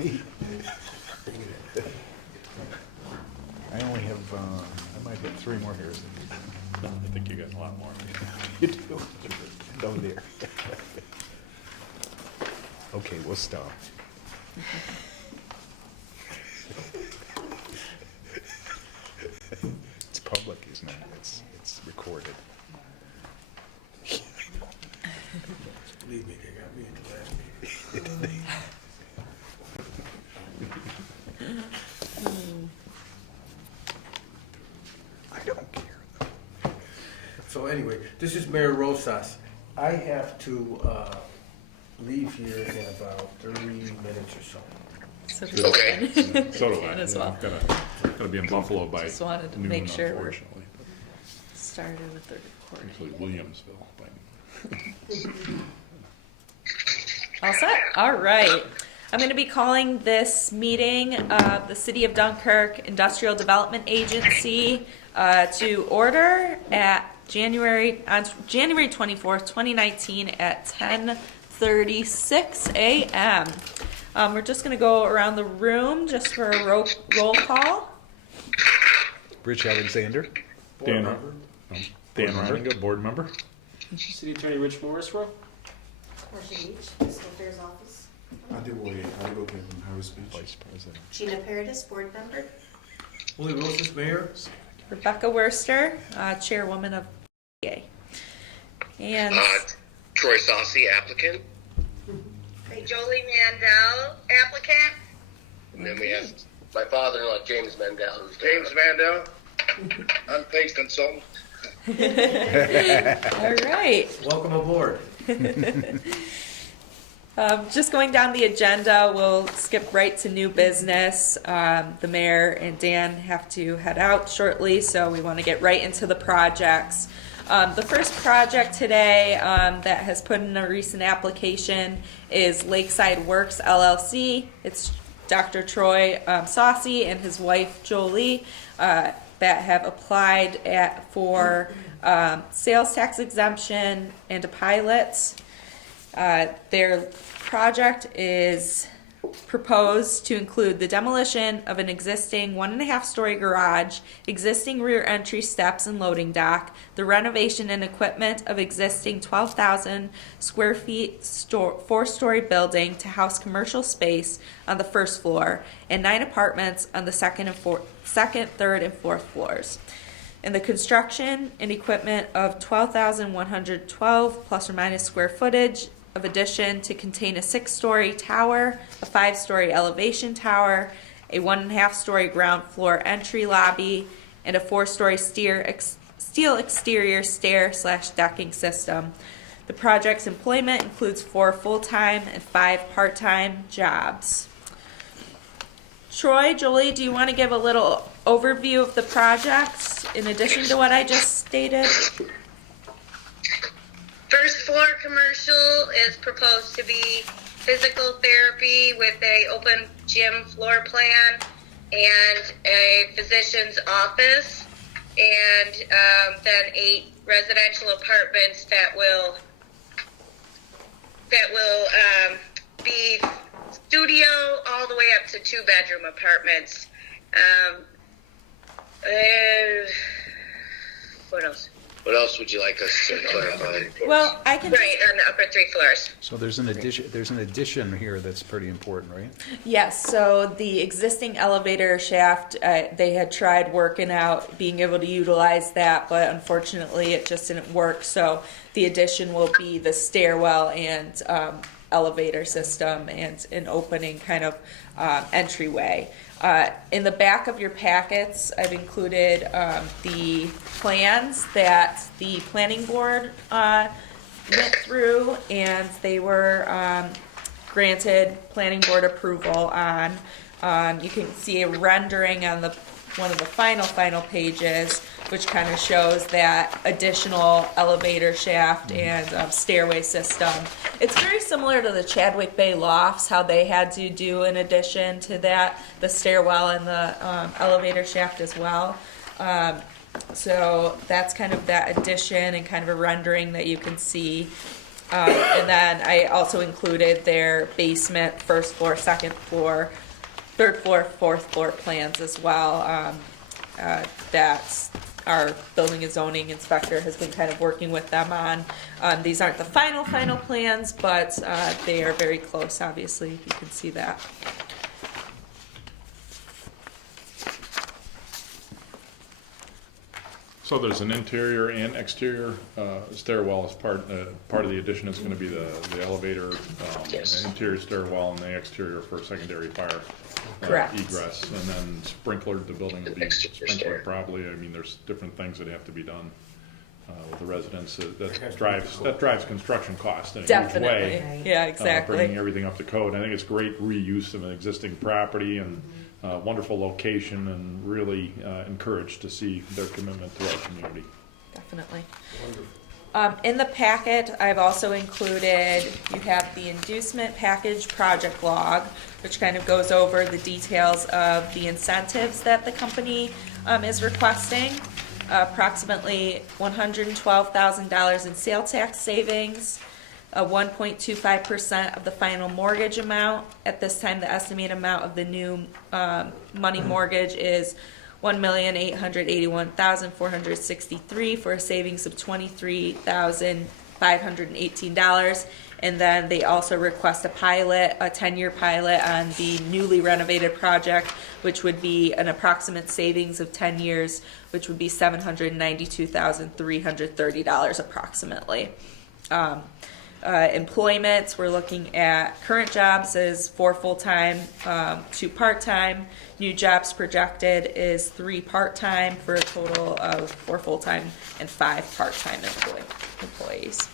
me. I only have, I might get 3 more here. I think you got a lot more. You do? Oh, there. Okay, we'll stop. It's public, isn't it? It's recorded. Believe me, they got me at the last meeting. I don't care. So anyway, this is Mayor Rosas. I have to leave here in about 30 minutes or so. So does So do I. Dan as well. Gotta be in Buffalo by Just wanted to noon, make sure we're unfortunately. started with the recording. Actually, Williamsville. But All set? All right. I'm going to be calling this meeting of the City of Dunkirk Industrial Development Agency to order at January 24th, 2019 at 10:36 a.m. We're just going to go around the room just for a roll call. Rich Alexander. Dan, Member? Dan Reininga, board member. City Attorney Rich Morrisroe. Marcia Beach, Fiscal Affairs Office. Adigo came from Harris Beach. Vice President. Gina Paradis, Board Member. Willie Rosas, Mayor. Rebecca Worster, Chairwoman of PA. And Troy Saucy, applicant. Great. Jolie Mandel, applicant. And then we have my father-in-law, James Mandel. James Mandel, unpaid consultant. all right. Welcome aboard. Just going down the agenda, we'll skip right to new business. The mayor and Dan have to head out shortly, so we want to get right into the projects. The first project today that has put in a recent application is Lakeside Works LLC. It's Dr. Troy Saucy and his wife Jolie that have applied for sales tax exemption and a pilot. Their project is proposed to include the demolition of an existing 1.5-story garage, existing rear entry steps and loading dock, the renovation and equipment of existing 12,000 square feet 4-story building to house commercial space on the first floor, and 9 apartments on the second, third, and fourth floors. And the construction and equipment of 12,112 plus or minus square footage of addition to contain a 6-story tower, a 5-story elevation tower, a 1.5-story ground floor entry lobby, and a 4-story steel exterior stair/decking system. The project's employment includes 4 full-time and 5 part-time jobs. Troy, Jolie, do you want to give a little overview of the project in addition to what I just stated? First floor commercial is proposed to be physical therapy with a open gym floor plan and a physician's office, and then 8 residential apartments that will be studio all the way up to 2-bedroom apartments. What else? What else would you like us to clarify? Well, I can. Right, on the upper 3 floors. So there's an addition here that's pretty important, right? Yes, so the existing elevator shaft, they had tried working out being able to utilize that, but unfortunately it just didn't work. So the addition will be the stairwell and elevator system and an opening kind of entryway. In the back of your packets, I've included the plans that the planning board went through, and they were granted planning board approval on. You can see a rendering on one of the final pages, which kind of shows that additional elevator shaft and stairway system. It's very similar to the Chadwick Bay Lofts, how they had to do in addition to that, the stairwell and the elevator shaft as well. So that's kind of that addition and kind of a rendering that you can see. And then I also included their basement, first floor, second floor, third floor, fourth floor plans as well. That our building and zoning inspector has been kind of working with them on. These aren't the final plans, but they are very close, obviously. You can see that. So there's an interior and exterior stairwell as part of the addition is going to be the elevator, Yes. the interior stairwell, and the exterior for secondary fire Correct. egress, and then sprinklered. The building will be Exterior stair. sprinklered probably. I mean, there's different things that have to be done with the residents. That drives construction costs in a huge Definitely. way. Yeah, Bringing exactly. everything up to code. I think it's great reuse of an existing property and wonderful location, and really encouraged to see their commitment to our community. Definitely. In the packet, I've also included, you have the inducement package project log, which kind of goes over the details of the incentives that the company is requesting. Approximately $112,000 in sales tax savings, 1.25% of the final mortgage amount. At this time, the estimated amount of the new money mortgage is $1,881,463 for a savings of $23,518. And then they also request a 10-year pilot on the newly renovated project, which would be an approximate savings of 10 years, which would be $792,330 approximately. Employment, we're looking at current jobs is 4 full-time, 2 part-time. New jobs projected is 3 part-time for a total of 4 full-time and 5 part-time employees.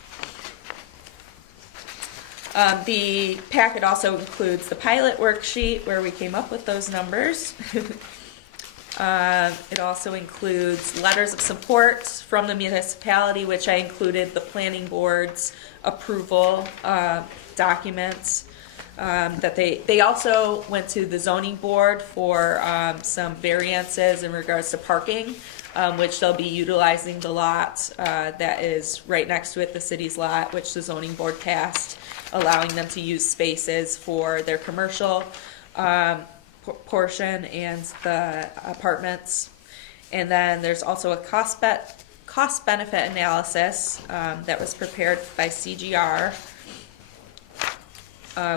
The packet also includes the pilot worksheet where we came up with those numbers. It also includes letters of support from the municipality, which I included the planning board's approval documents. That they also went to the zoning board for some variances in regards to parking, which they'll be utilizing the lot that is right next to it, the city's lot, which the zoning board passed, allowing them to use spaces for their commercial portion and the apartments. And then there's also a cost benefit analysis that was prepared by CGR.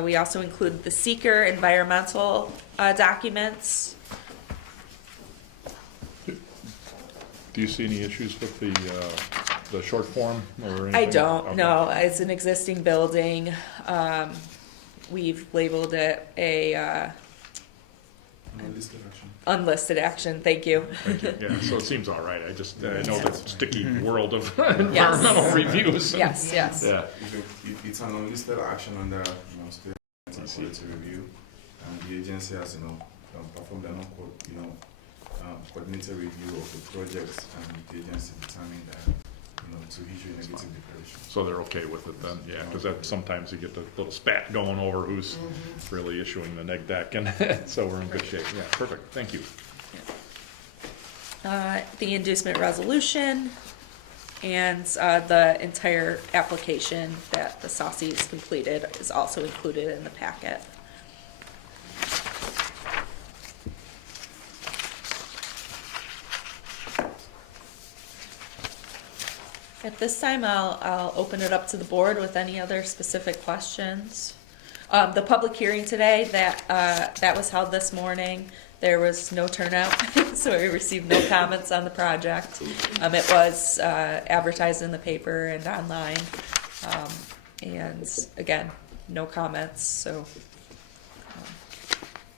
We also include the seeker environmental documents. Do you see any issues with the short form or anything? I don't, Okay. no, it's an existing building. We've labeled it a Unlisted action. unlisted action, thank you. Thank you. Yeah, so it seems all right. I know the sticky world of environmental reviews. Yes, yes. Yeah. It's an unlisted action under state quality review, and the agency has performed an coordinated review of the projects, and the agency determined that to issue a negative declaration. So they're okay with it then, yeah, because that sometimes you get the little spat going over who's really issuing the neg deck, and so we're in good shape. Yeah, perfect. Thank you. The inducement resolution and the entire application that the SASI's completed is also included in the packet. At this time, I'll open it up to the board with any other specific questions. The public hearing today, that was held this morning. There was no turnout, so we received no comments on the project. It was advertised in the paper and online. And again, no comments, so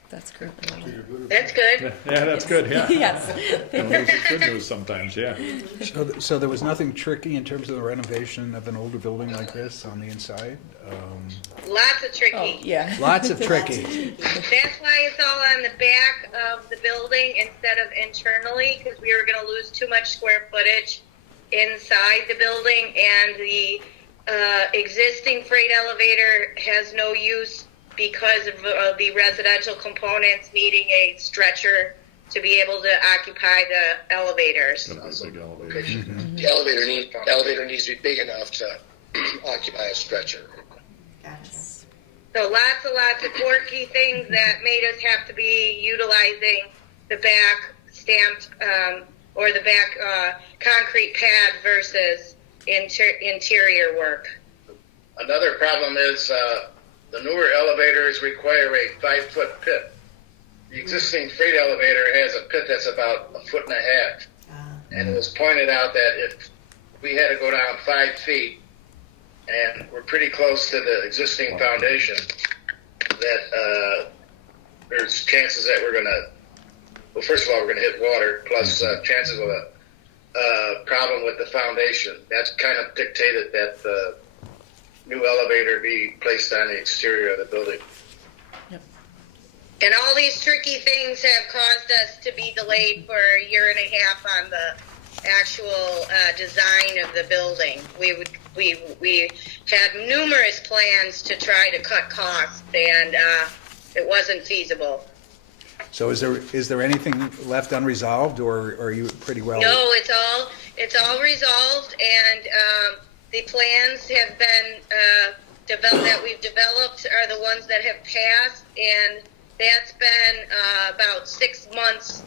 that's currently on it. That's good. Yeah, that's good, yeah. Yes. Good news sometimes, yeah. So there was nothing tricky in terms of the renovation of an older building like this on the inside? Lots of tricky. Oh, yeah. Lots of tricky. That's why it's all on the back of the building instead of internally, because we were going to lose too much square footage inside the building, and the existing freight elevator has no use because of the residential components needing a stretcher to be able to occupy the elevators. Got a big elevator. The elevator needs to be big enough to occupy a stretcher. Gotcha. So lots of quirky things that made us have to be utilizing the back stamped or the back concrete pad versus interior work. Another problem is the newer elevators require a 5-foot pit. The existing freight elevator has a pit that's about 1.5 feet. And it was pointed out that if we had to go down 5 feet, and we're pretty close to the existing foundation, that there's chances that we're going to, well, first of all, we're going to hit water, plus chances of a problem with the foundation. That's kind of dictated that the new elevator be placed on the exterior of the building. And all these tricky things have caused us to be delayed for a year and a half on the actual design of the building. We had numerous plans to try to cut costs, and it wasn't feasible. So is there anything left unresolved, or are you pretty well? No, it's all resolved, and the plans have been that we've developed are the ones that have passed, and that's been about 6 months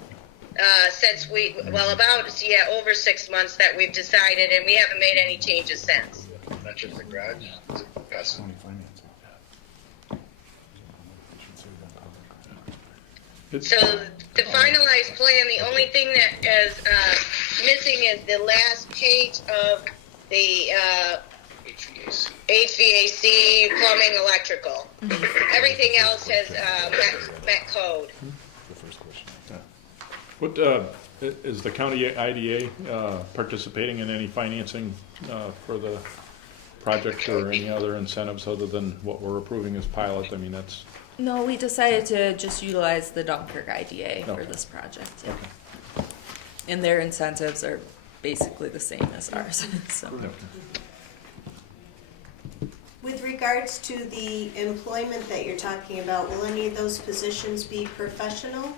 since over 6 months that we've decided, and we haven't made any changes since. Mentioned the garage. Yes. So the finalized plan, the only thing that is missing is the last page of the HVAC, plumbing, electrical. Everything else has met code. What is the county IDA participating in any financing for the project or any other incentives other than what we're approving as pilot? I mean, that's No, we decided to just utilize the Dunkirk IDA for Okay. this project. Yeah. okay. And their incentives are basically the same as ours. So. Okay. With regards to the employment that you're talking about, will any of those positions be professional?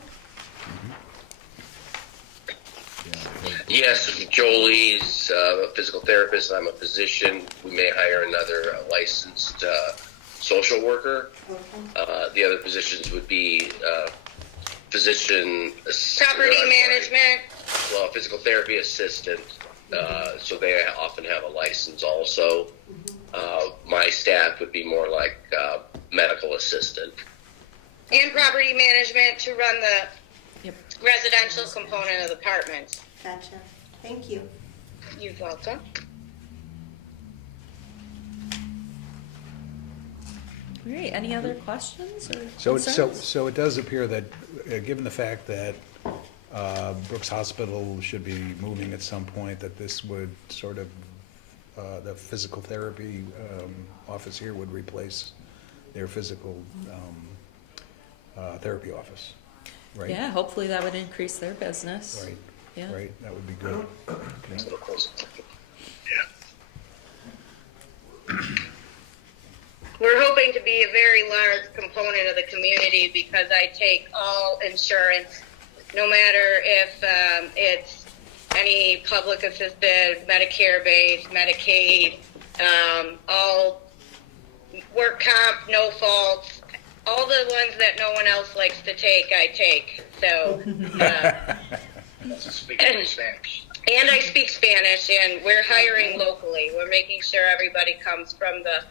Yes, Jolie's a physical therapist. I'm a physician. We may hire another licensed social worker. Okay. The other positions would be physician, Property management. well, physical therapy assistant. So they often have a license also. My staff would be more like medical assistant. And property management to run the Yep. residential component of the apartments. Gotcha. Thank you. You're welcome. All right. Any other questions or So concerns? it does appear that, given the fact that Brooks Hospital should be moving at some point, that this would sort of, the physical therapy office here would replace their physical therapy office, right? Yeah, hopefully that would increase their business. Right, Yeah. right, that would be good. It's a little closer. We're hoping to be a very large component of the community because I take all insurance, no matter if it's any public assisted, Medicare-based, Medicaid, all work comp, no faults, all the ones that no one else likes to take, I take. So, That's a speaking of Spanish. and I speak Spanish, and we're hiring locally. We're making sure everybody comes from the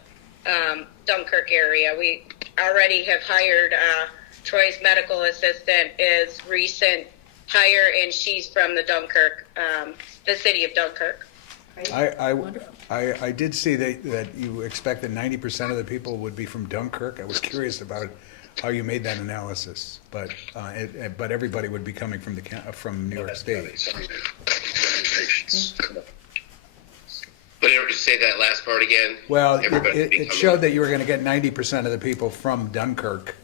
Dunkirk area. We already have hired Troy's medical assistant is recent hire, and she's from the Dunkirk, the city of Dunkirk. I did see that you expect that 90% of the people would be from Dunkirk. I was curious about how you made that analysis, but everybody would be coming from New York State. But ever say that last part again? Well, Everybody it becoming- showed that you were going to get 90% of the people from Dunkirk.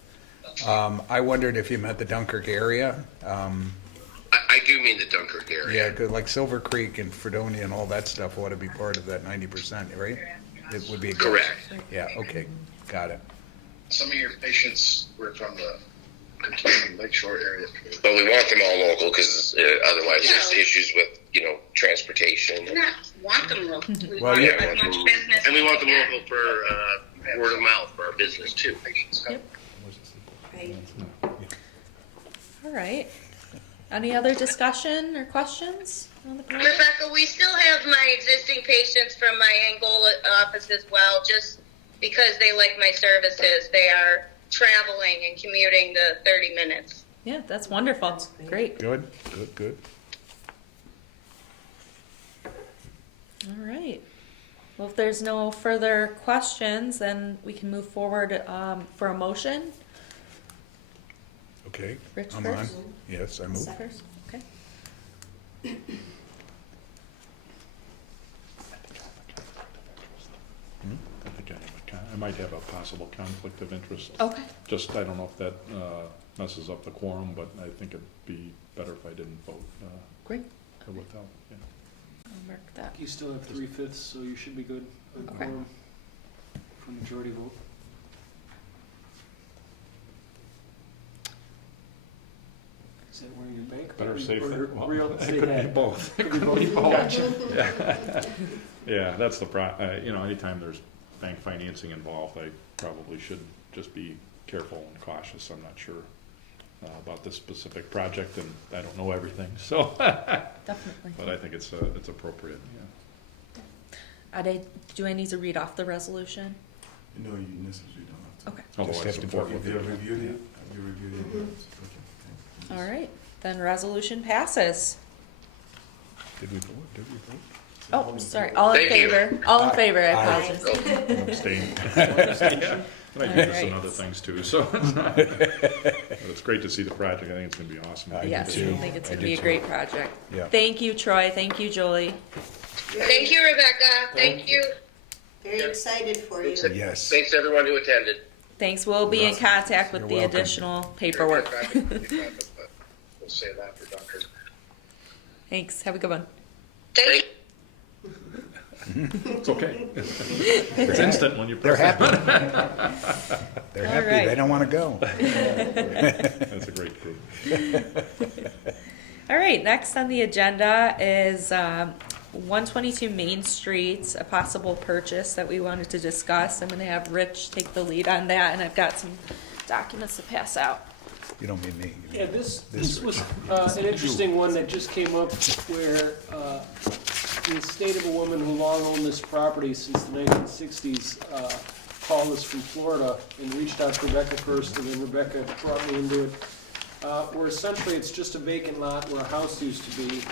I wondered if you meant the Dunkirk area. I do mean the Dunkirk area. Yeah, 'cause like Silver Creek and Fredonia and all that stuff ought to be part of that 90%, right? It would be a Correct. Yeah, okay, got it. Some of your patients were from the continuing lakeshore area. But we want them all local because otherwise there's issues with, transportation. We not want them local. We Well, want yeah. as much business. And we want them as local for word of mouth for our business too. Right. All right. Any other discussion or questions on the project? Rebecca, we still have my existing patients from my Angola office as well, just because they like my services. They are traveling and commuting the 30 minutes. Yeah, that's wonderful. Great. Good, good, good. All right. Well, if there's no further questions, then we can move forward for a motion. Okay. Rich I'm first? on. Yes, I move. First, okay. I think I might have a possible conflict of interest. Okay. Just, I don't know if that messes up the quorum, but I think it'd be better if I didn't vote Great. without, yeah. I'll mark that. You still have 3/5, so you should be good on Okay. quorum for majority vote. Is that where you bank? Better safe Or than, well, real it estate could be hack? both. It Could be both. Gotcha. Yeah, that's the anytime there's bank financing involved, I probably should just be careful and cautious. I'm not sure about this specific project, and I don't know everything, so. Definitely. But I think it's appropriate, yeah. Do I need to read off the resolution? You necessarily don't have to. Okay. Although Just it's have to important. Have you reviewed it? Have you reviewed it? All right. Then resolution passes. Did we vote? Did we vote? Oh, sorry. All in Thank you. favor? All in favor, I Aye. apologize. Abstain. And I do this in Alright. other things too, so. But it's great to see the project. I think it's gonna be awesome. I do Yes, I too. think it's I gonna do be a too. great project. Yeah. Thank you, Troy. Thank you, Julie. Thank you, Rebecca. Thank you. Very excited for you. Yes. Thanks to everyone who attended. Thanks. We'll be in contact with You're the welcome. additional paperwork. We'll say that for Dunkirk. Thanks. Have a good one. Thank It's okay. It's instant when you They're press it. happy. They're All happy. right. They don't want to go. That's a great group. All right. Next on the agenda is 122 Main Street, a possible purchase that we wanted to discuss. I'm going to have Rich take the lead on that, and I've got some documents to pass out. You don't mean me. Yeah, this This was an interesting one that just came up where the estate of a woman who long owned this property since the 1960s called us from Florida and reached out to Rebecca first, and then Rebecca brought me into it. Where essentially it's just a vacant lot where a house used to be.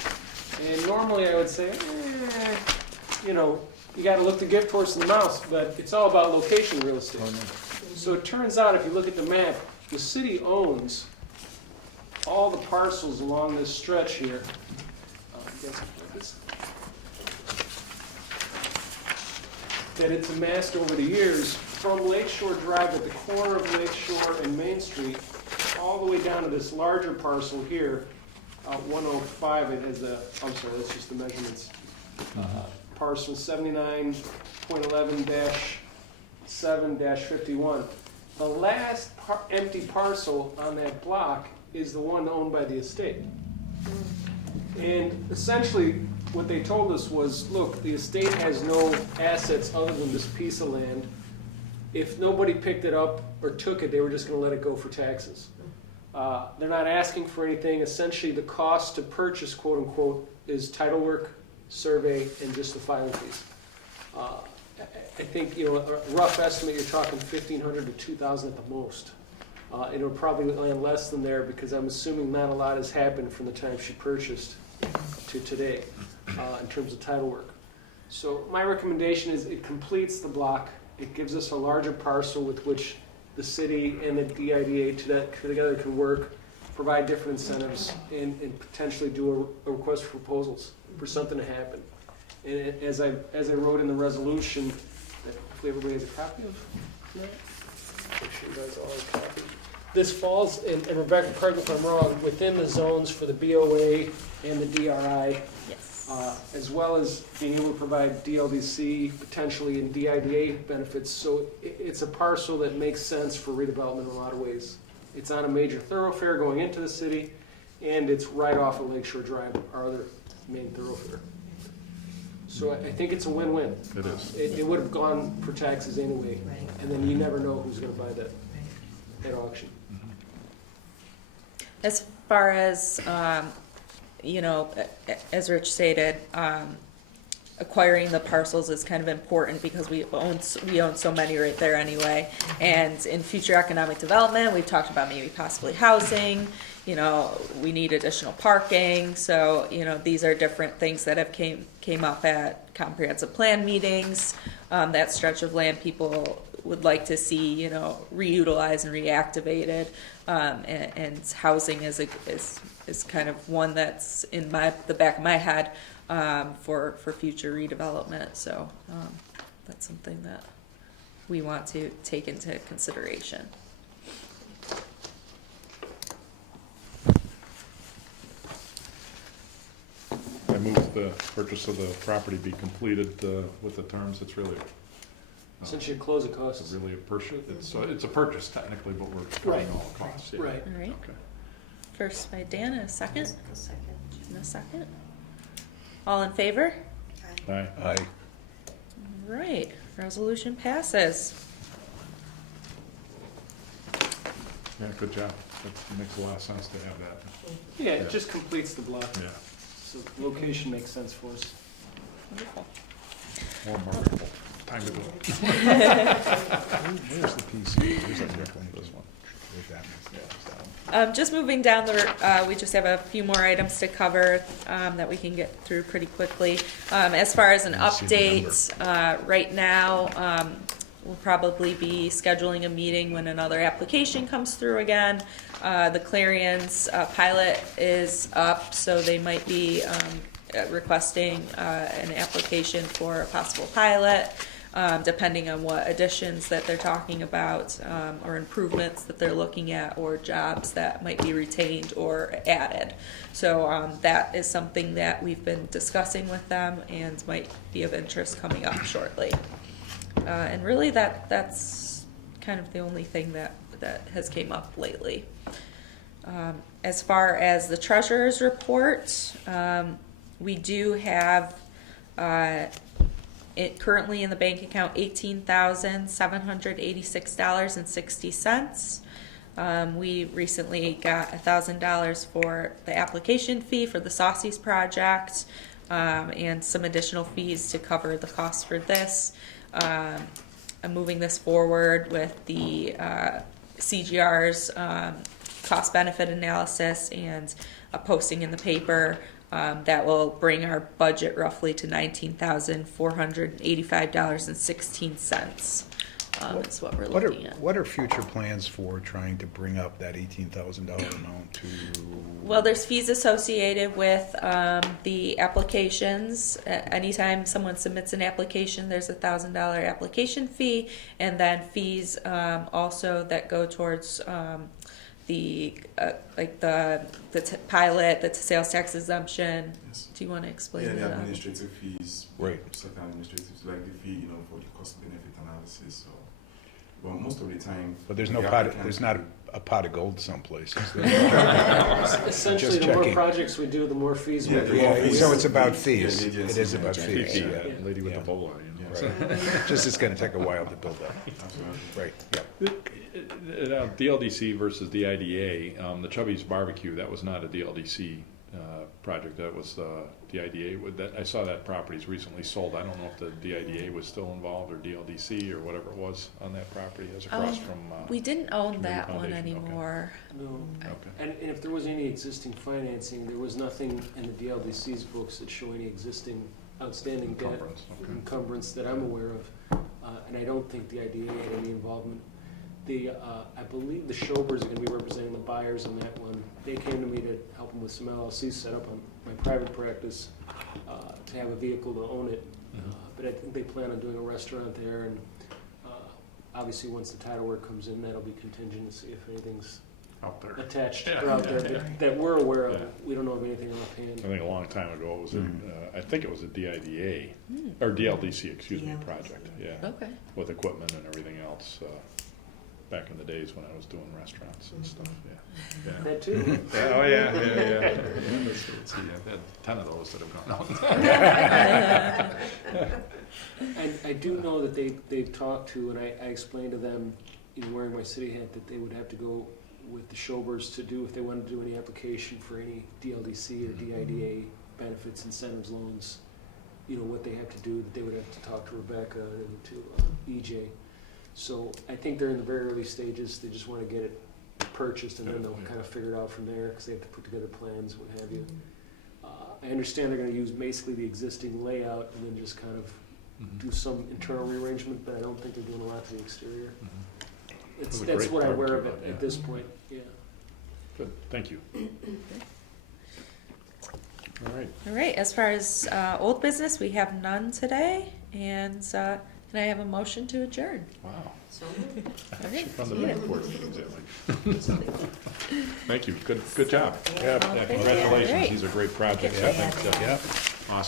And normally I would say, you gotta look the gift horse in the mouth, but it's all about location real estate. So it turns out, if you look at the map, the city owns all the parcels along this stretch here. That it's amassed over the years from Lakeshore Drive at the corner of Lakeshore and Main Street, all the way down to this larger parcel here, 105, it has I'm sorry, that's just the measurements. Parcel 79.11-7-51. The last empty parcel on that block is the one owned by the estate. And essentially, what they told us was, look, the estate has no assets other than this piece of land. If nobody picked it up or took it, they were just gonna let it go for taxes. They're not asking for anything. Essentially, the cost to purchase, quote unquote, is title work, survey, and just the filing fees. I think, a rough estimate, you're talking $1,500 to $2,000 at the most. It'll probably land less than there because I'm assuming not a lot has happened from the time she purchased to today in terms of title work. So my recommendation is it completes the block. It gives us a larger parcel with which the city and the DIDA together can work, provide different incentives, and potentially do a request for proposals for something to happen. And as I wrote in the resolution, that hopefully everybody has a copy of that. Make sure you guys all have a copy. This falls, and Rebecca, correct me if I'm wrong, within the zones for the BOA and the DRI, Yes. as well as being able to provide DLDC, potentially, and DIDA benefits. So it's a parcel that makes sense for redevelopment in a lot of ways. It's on a major thoroughfare going into the city, and it's right off of Lakeshore Drive, our other main thoroughfare. So I think it's a win-win. It is. It would have gone for taxes anyway, Right. and then you never know who's gonna buy that at auction. As far as, as Rich stated, acquiring the parcels is kind of important because we own so many right there anyway. And in future economic development, we've talked about maybe possibly housing, we need additional parking. So, these are different things that have came up at comprehensive plan meetings. That stretch of land people would like to see, reutilized and reactivated. And housing is kind of one that's in the back of my head for future redevelopment. So that's something that we want to take into consideration. I move the purchase of the property be completed with the terms. It's really, Essentially, close the it's costs. really a purchase. It's a purchase technically, but we're covering all the costs. Yeah. Right. All right. Okay. First by Dan, and a second. A second. And a second. All in favor? Aye. Aye. All right. Resolution passes. Yeah, good job. That makes a lot of sense to have that. Yeah, Yeah. it just completes the block, Yeah. so location makes sense for us. Wonderful. More marketable. Time to go. Where's the PC? Where's that one? This one. Where's that one? Just moving down we just have a few more items to cover that we can get through pretty quickly. As far as an I see the update, right now, we'll probably be scheduling a meeting when another application comes through again. The Clarion's pilot is up, so they might be requesting an application for a possible pilot. Depending on what additions that they're talking about, or improvements that they're looking at, or jobs that might be retained or added. So that is something that we've been discussing with them and might be of interest coming up shortly. And really that's kind of the only thing that has came up lately. As far as the treasurer's report, we do have it currently in the bank account $18,786.60. We recently got $1,000 for the application fee for the Saucy's project, and some additional fees to cover the costs for this. I'm moving this forward with the CGR's cost benefit analysis and a posting in the paper. That will bring our budget roughly to $19,485.16. Is what we're looking at. What are future plans for trying to bring up that $18,000 amount to? Well, there's fees associated with the applications. Anytime someone submits an application, there's $1,000 application fee, and then fees also that go towards the pilot, the sales tax exemption. Yes. Do you want to explain Yeah, the that? administrative fees. Right. Certain administrative, like the fee, for the cost benefit analysis. So, but most of the time. But there's no the pot, applicant- there's not a pot of gold someplace. Is there? Essentially, Just the more checking. projects we do, the more fees we Yeah, do. the more Yeah, fees. so it's about Yeah, fees. the It agency is about manager. fees, Yeah, yeah. lady with Yeah. the bowler, Right. Just it's gonna take a while to build up. Absolutely. Right, yeah. DLDC versus DIDA, the Chubby's Barbecue, that was not a DLDC project, that was DIDA. I saw that property's recently sold. I don't know if the DIDA was still involved, or DLDC, or whatever it was on that property, as across from. We didn't own Community that one Foundation, okay. anymore. No. Okay. And if there was any existing financing, there was nothing in the DLDC's books that show any existing outstanding debt Encumbrance, okay. encumbrance that I'm aware of. And I don't think the IDA had any involvement. I believe the Shobers are gonna be representing the buyers on that one. They came to me to help them with some LLCs set up on my private practice, to have a vehicle to own it. But I think they plan on doing a restaurant there, and obviously, once the title work comes in, that'll be contingent to see if anything's Out there. attached Yeah. or out there that we're aware of. Yeah. We don't know of anything I offhand. think a long time ago, it was I think it was a DIDA, or DLDC, excuse me, project, yeah, Okay. with equipment and everything else. back in the days when I was doing restaurants and stuff, yeah. That too. Yeah, oh, yeah. Let's see, I've had 10 of those that have gone out. I do know that they've talked to, and I explained to them, you know, wearing my city hat, that they would have to go with the Showbers to do, if they wanted to do any application for any DLDC or DIDA benefits, incentives, loans, you know, what they have to do, that they would have to talk to Rebecca and to EJ. So I think they're in the very early stages. They just want to get it purchased, and then they'll kind of figure it out from there, because they have to put together plans, what have you. I understand they're going to use basically the existing layout and then just kind of do some internal rearrangement, but I don't think they're doing a lot to the exterior. That's a That's great what I'm aware of barbecue, yeah. at this point, yeah. Good, thank you. All right, All right, as far as old business, we have none today, and can I have a motion to adjourn? wow. So, All right, From the yeah. report things, Thank you, good job. Yeah. All in favor? Congratulations, Great. these are great projects, I Yep, think, yep.